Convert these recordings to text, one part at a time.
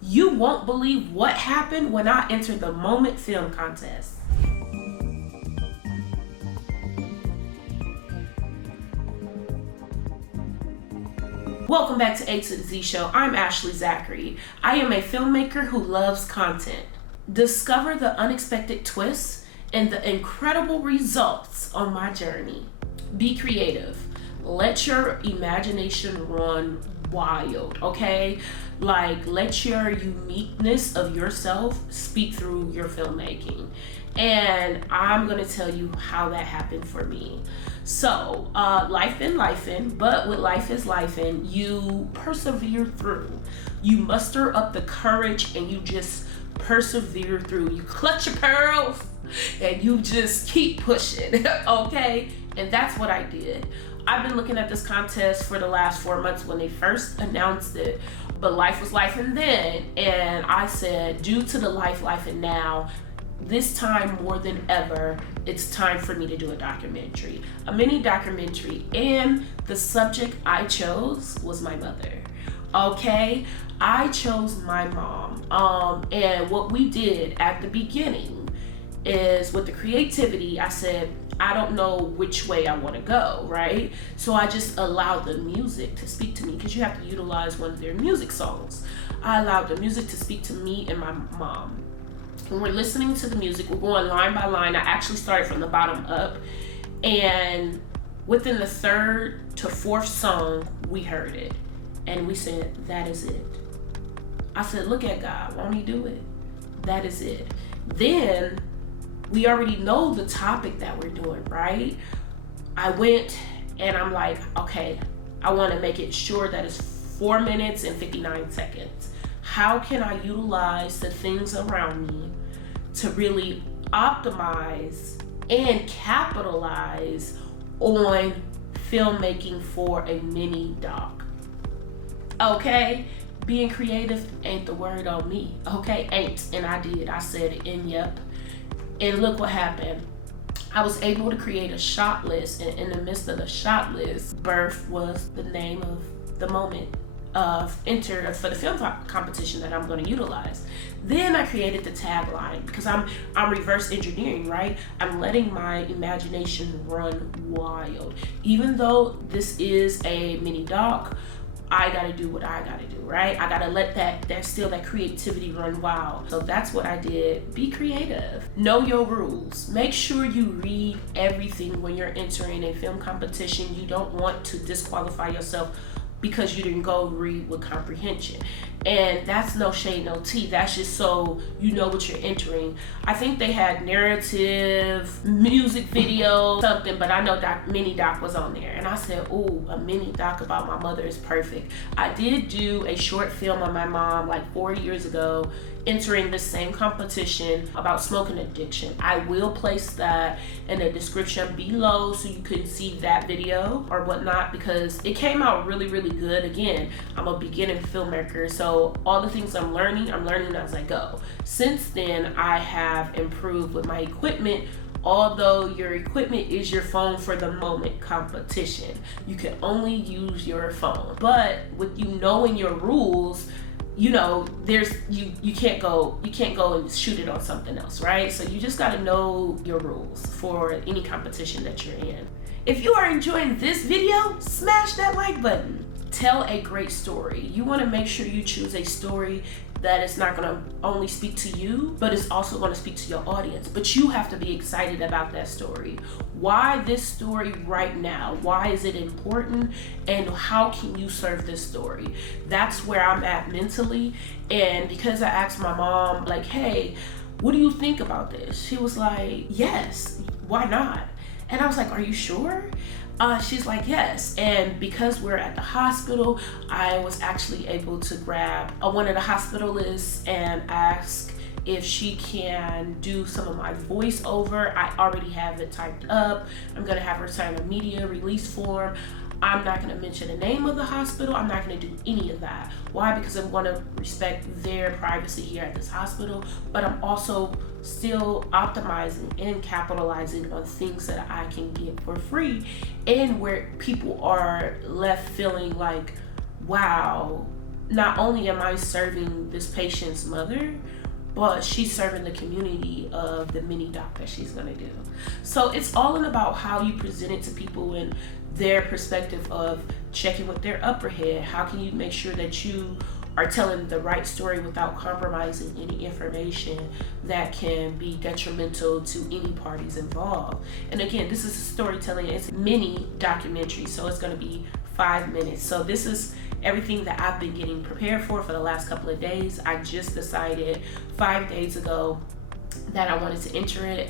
You won't believe what happened when I entered the Moment Film Contest. Welcome back to A to the Z Show. I'm Ashley Zachary. I am a filmmaker who loves content. Discover the unexpected twists and the incredible results on my journey. Be creative. Let your imagination run wild, okay? Like, let your uniqueness of yourself speak through your filmmaking. And I'm gonna tell you how that happened for me. So, life been lifing, but with life is lifing, you persevere through. You muster up the courage and you just persevere through. You clutch your pearls and you just keep pushing, okay? And that's what I did. I've been looking at this contest for the last 4 months when they first announced it, but life was life and then, and I said, due to the life and now, this time more than ever, it's time for me to do a documentary, a mini documentary, and the subject I chose was my mother. Okay, I chose my mom, and what we did at the beginning is with the creativity, I said, I don't know which way I want to go, right? So I just allowed the music to speak to me because you have to utilize one of their music songs. I allowed the music to speak to me and my mom. When we're listening to the music, we're going line by line. I actually started from the bottom up, and within the third to fourth song, we heard it. And we said, that is it. I said, look at God, won't he do it? That is it. Then we already know the topic that we're doing, right? I went and I'm like, okay, I want to make it sure that it's 4 minutes and 59 seconds. How can I utilize the things around me to really optimize and capitalize on filmmaking for a mini doc? Okay, being creative ain't the word on me. Okay, ain't, and I did. I said it, and yep. And look what happened. I was able to create a shot list, and in the midst of the shot list, Birth was the name of the moment of enter for the film competition that I'm going to utilize. Then I created the tagline because I'm reverse engineering, right? I'm letting my imagination run wild. Even though this is a mini doc, I gotta do what I gotta do, right? I gotta let that creativity run wild. So that's what I did. Be creative. Know your rules. Make sure you read everything when you're entering a film competition. You don't want to disqualify yourself because you didn't go read with comprehension. And that's no shade, no tea. That's just so you know what you're entering. I think they had narrative, music video, something, but I know mini doc was on there. And I said, ooh, a mini doc about my mother is perfect. I did do a short film on my mom like 4 years ago, entering the same competition about smoking addiction. I will place that in the description below so you can see that video or whatnot, because it came out really, really good. Again, I'm a beginning filmmaker, so all the things I'm learning as I go. Since then, I have improved with my equipment. Although your equipment is your phone for the moment competition, you can only use your phone. But with you knowing your rules, you know, you can't go and shoot it on something else, right? So you just got to know your rules for any competition that you're in. If you are enjoying this video, smash that like button. Tell a great story. You want to make sure you choose a story that is not going to only speak to you, but it's also going to speak to your audience. But you have to be excited about that story. Why this story right now? Why is it important? And how can you serve this story? That's where I'm at mentally. And because I asked my mom, like, hey, what do you think about this? She was like, yes, why not? And I was like, are you sure? She's like, yes. And because we're at the hospital, I was actually able to grab one of the hospitalists and ask if she can do some of my voiceover. I already have it typed up. I'm gonna have her sign a media release form. I'm not going to mention the name of the hospital. I'm not going to do any of that. Why? Because I want to respect their privacy here at this hospital, but I'm also still optimizing and capitalizing on things that I can get for free, and where people are left feeling like, wow, not only am I serving this patient's mother, but she's serving the community of the mini doc that she's gonna do. So it's all about how you present it to people and their perspective of checking with their upper head. How can you make sure that you are telling the right story without compromising any information that can be detrimental to any parties involved? And again, this is storytelling. It's mini documentary, so it's going to be 5 minutes. So this is everything that I've been getting prepared for the last couple of days. I just decided 5 days ago that I wanted to enter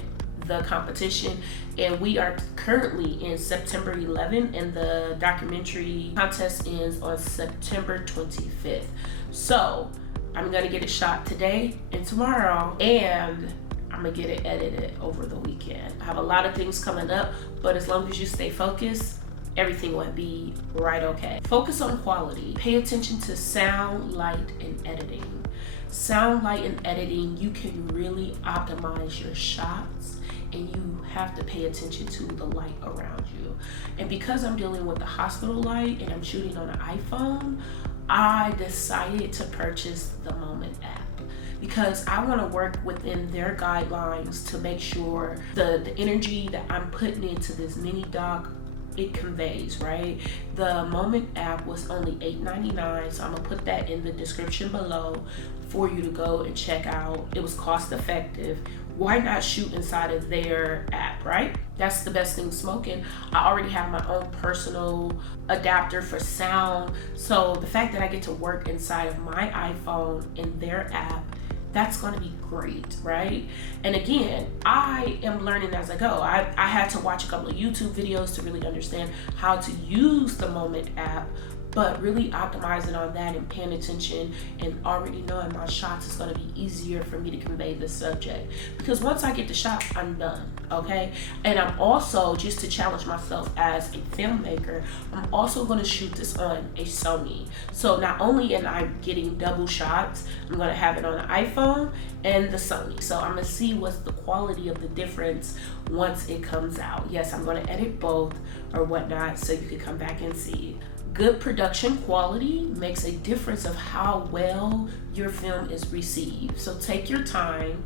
the competition, and we are currently in September 11th, and the documentary contest ends on September 25th. So I'm gonna get it shot today and tomorrow, and I'm gonna get it edited over the weekend. I have a lot of things coming up, but as long as you stay focused, everything will be right okay. Focus on quality. Pay attention to sound, light, and editing. Sound, light, and editing, you can really optimize your shots, and you have to pay attention to the light around you. And because I'm dealing with the hospital light and I'm shooting on an iPhone, I decided to purchase the Moment app because I want to work within their guidelines to make sure the energy that I'm putting into this mini doc, it conveys, right? The Moment app was only $8.99, so I'm gonna put that in the description below for you to go and check out. It was cost effective. Why not shoot inside of their app, right? That's the best thing smoking. I already have my own personal adapter for sound, so the fact that I get to work inside of my iPhone in their app, that's going to be great, right? And again, I am learning as I go. I had to watch a couple of YouTube videos to really understand how to use the Moment app, but really optimizing on that and paying attention and already knowing my shots is going to be easier for me to convey the subject, because once I get the shot, I'm done, okay? And I'm also, just to challenge myself as a filmmaker, I'm also going to shoot this on a Sony. So not only am I getting double shots, I'm going to have it on an iPhone and the Sony. So I'm going to see what's the quality of the difference once it comes out. Yes, I'm going to edit both or whatnot, so you can come back and see. Good production quality makes a difference of how well your film is received. So take your time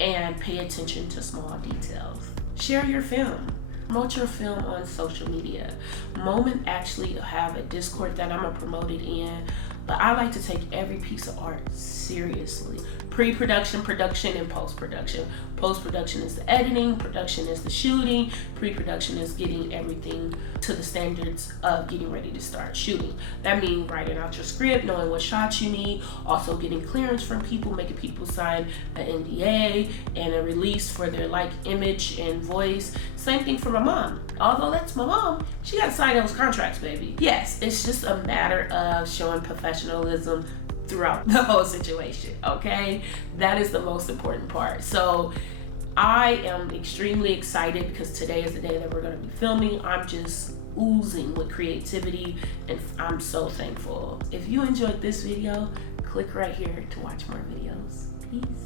and pay attention to small details. Share your film. Promote your film on social media. Moment actually have a Discord that I'm gonna promote it in, but I like to take every piece of art seriously. Pre-production, production, and post-production. Post-production is the editing, production is the shooting, pre-production is getting everything to the standards of getting ready to start shooting. That means writing out your script, knowing what shots you need, also getting clearance from people, making people sign an NDA and a release for their image and voice. Same thing for my mom. Although that's my mom, she got to sign those contracts, baby. Yes, it's just a matter of showing professionalism throughout the whole situation, okay? That is the most important part. So I am extremely excited because today is the day that we're going to be filming. I'm just oozing with creativity, and I'm so thankful. If you enjoyed this video, click right here to watch more videos. Peace.